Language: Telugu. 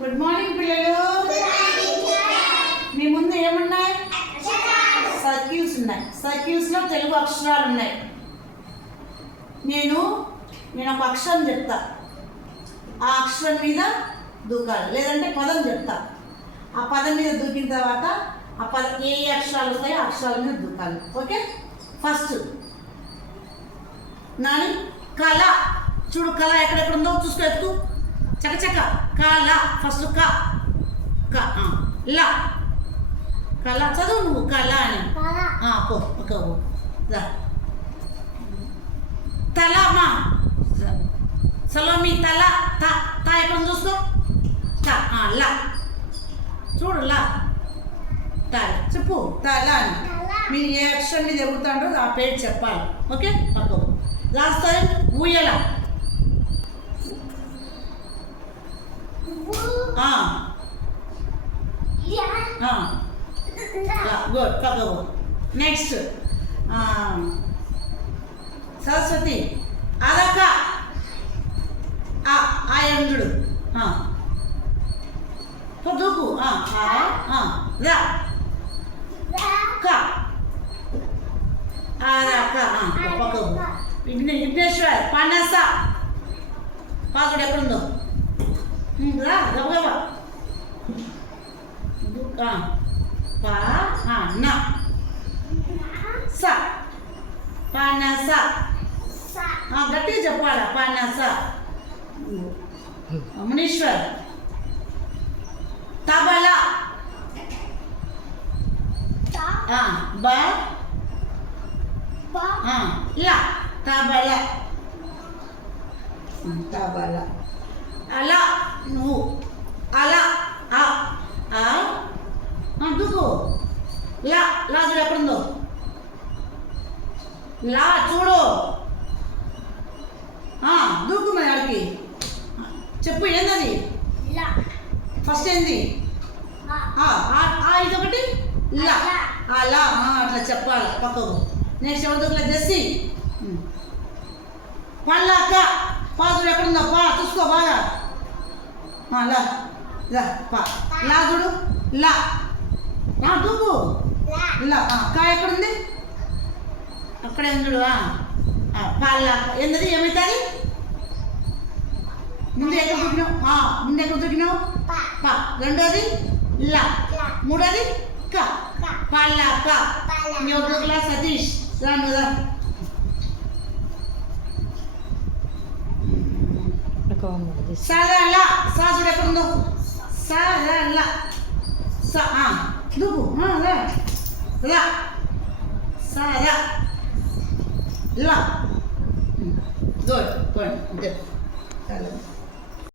గుడ్ మార్నింగ్ పిల్లలు. మీ ముందు ఏమున్నాయి? సర్కిల్స్ ఉన్నాయి. సర్కిల్స్లో తెలుగు అక్షరాలు ఉన్నాయి. నేను ఒక అక్షరం చెప్తా, ఆ అక్షరం మీద దూకాలి, లేదంటే పదం చెప్తా, ఆ పదం మీద దూకిన తర్వాత ఆ పదం ఏ అక్షరాలు వస్తాయో ఆ అక్షరాల మీద దూకాలి. ఓకే, ఫస్ట్ నాని కళ. చూడు కళ ఎక్కడెక్కడ ఉందో చూసుకో, ఎత్తు చకచక. కళ ఫస్ట్ లా కళ చదువు నువ్వు కళ అని పో. తల మా సలోమి తల తా ఎక్కడ చూసుకో. లా చూడు లా తా చెప్పు తల అని. మీరు ఏ అక్షరం మీద ఎగురుతాడో ఆ పేరు చెప్పాలి. ఓకే, పక్కకు. లాస్ట్ టైం ఊయల. గుడ్, పక్కకు. నెక్స్ట్ సరస్వతి అదక. ఆ ఎందుడు దూకు. రా పక్కకు. విఘ్నేశ్వర్ పనస. పాసుడు ఎక్కడుందో రా గబగబా. స పనస. గట్టిగా చెప్పాలా పనస. మునీశ్వర్ తబల. లా తబల. తబల. అలా నువ్వు అలా దూకు. లా చూడు ఎక్కడుందో. లా చూడు. దూకు మరి అడికి చెప్పు. ఏందది? ఫస్ట్ ఏంది? ఇదొకటి లా. అలా అట్లా చెప్పాలి పక్కకు. నెక్స్ట్ ఎవరి దొరకలే జెస్సి. పళ్ళాక. పాసుడు ఎక్కడుందో చూసుకో బాగా. లా చూడు. లా దూకు. లా కా ఎక్కడుంది? అక్కడే చూడు. పాల ఏంటది? ఏమవుతుంది? ముందు ఎక్కడ దూకినావు? రెండోది లా, మూడోది క. పాల కా. సతీష్ రానుదా. సరళ. సాసుడు ఎక్కడుందో? సరళ. దూకు. లా సర లా. గుడ్.